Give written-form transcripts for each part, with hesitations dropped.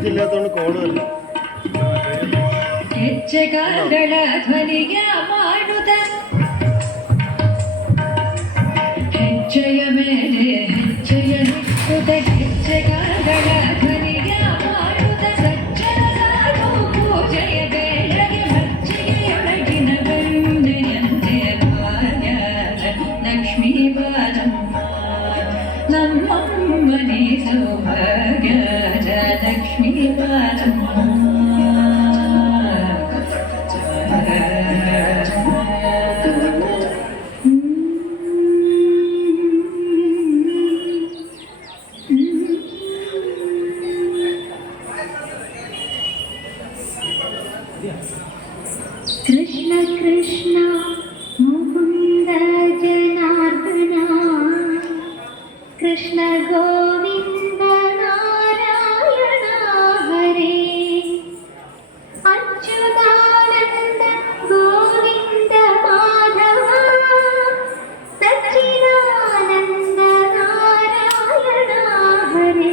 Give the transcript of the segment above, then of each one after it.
റേഞ്ചില്ലാത്തോണ്ട് കോളുമല്ല ಹೆಜ್ಜೆಗಳ ಧ್ವನಿಯ ಮಾಡುತ್ತ ಹೆಜ್ಜೆಯ ಮೇಲೆ ಹೆಜ್ಜೆಯ ನಿಟ್ಟುತ್ತ ಹೆಜ್ಜೆಗಳ ಧ್ವನಿಯ ಮಾಡುತ್ತ ಸಜ್ಜನರಾಗೋ ಪೂಜೆಯ ಬೇಳೆಗೆ ಮಜ್ಜಿಗೆಯೊಳಗಿನ ಬೆಣ್ಣೆಯಂತೆ ಭಾಗ್ಯದ ಲಕ್ಷ್ಮೀ ಬಾರಮ್ಮ ನಮ್ಮಮ್ಮನೇ ಸೌಭಾಗ್ಯದ ಲಕ್ಷ್ಮೀ ಬಾರಮ್ಮ. ಕೃಷ್ಣ ಕೃಷ್ಣ ಮುಕುಂದ ಜನಾರ್ದನ ಕೃಷ್ಣ ಗೋವಿಂದ ನಾರಾಯಣ ಹರೇ ಅಚ್ಯುತಾನಂದ ಗೋವಿಂದ ಮಾಧವ ಸಚ್ಚಿದಾನಂದ ನಾರಾಯಣ ಹರೇ.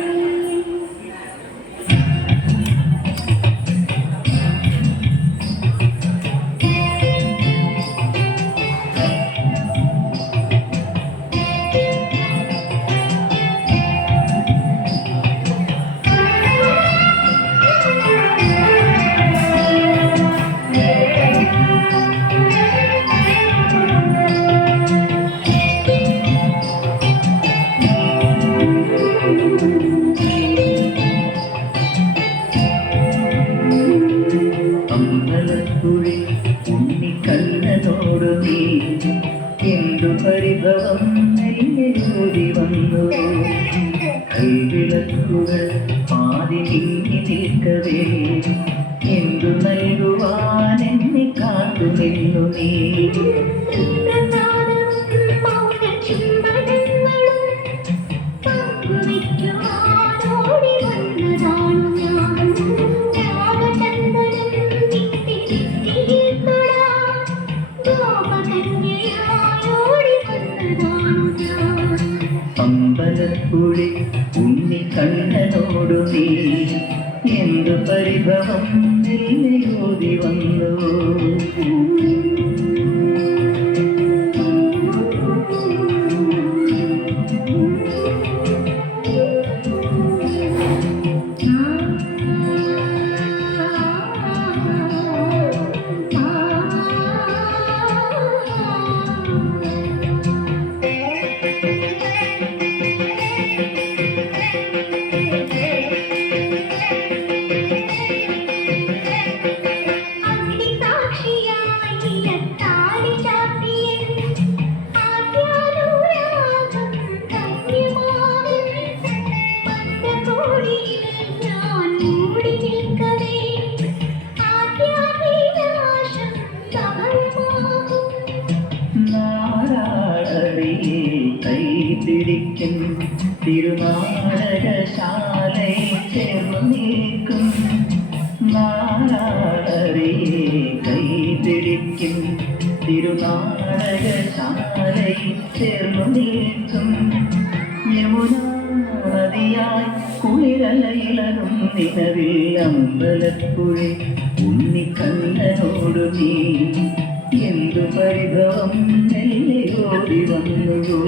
അമ്പലപ്പുഴി ഉണ്ണിക്കണ്ണനോടു നീ എന്തു പരിഭവം നെല്ലൂരി വന്നു കൈവിളക്കുകൾ പാതി നീങ്ങി നിൽക്കവേ എന്തു നൽകുവാൻ എന്നെ കാത്തു നിന്നു നീ. അമ്പലപ്പുഴി ഉണ്ണിക്കണ്ണനോടു നീ എന്തു പരിഭവം നെല്ലൂരി വന്നു. കൈപിടിക്കും തിരുനാടകശാലയിൽ ചേർന്നു നിൽക്കും നാരാളറിയെ കൈപിടിക്കും തിരുനാടകശാലയിൽ ചേർന്നു നിൽക്കും യമുനാ നദിയായി കുളിരലയിലറും നിലവിൽ അമ്പലപ്പുഴി ഉണ്ണിക്കണ്ണനോടു നീ എന്തു പരിഭവം നെല്ലിയോടി വന്നു.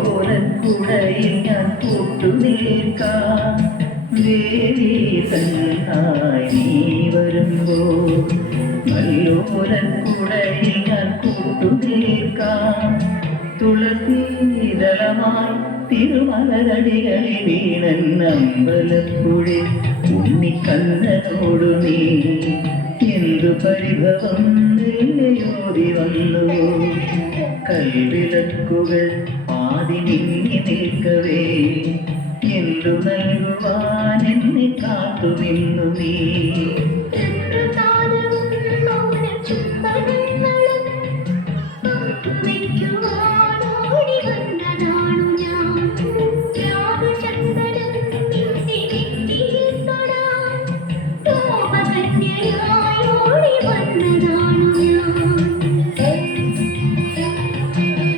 നല്ലോലക്കുടയിൽ ഞാൻ കൂട്ടുനിൽക്കാം ദേവി തന്നായി നീ വരുമ്പോൾ നല്ലൂരൻകുടയിൽ ഞാൻ കൂട്ടുതീർക്കാം തുളസീതളമായി തിരുമലരടികളിൽ വീണൻ അമ്പലപ്പുഴി ഉണ്ണിക്കണ്ണനോടു നീ എന്തു പരിഭവം നിന്നയോടി വന്നു കൽവിളക്കുകൾ പാതി മിന്നി നിൽക്കവേ എന്തു നൽകുവാൻ എന്നെ കാത്തു നിന്നു നീ ഓടി വന്നതാ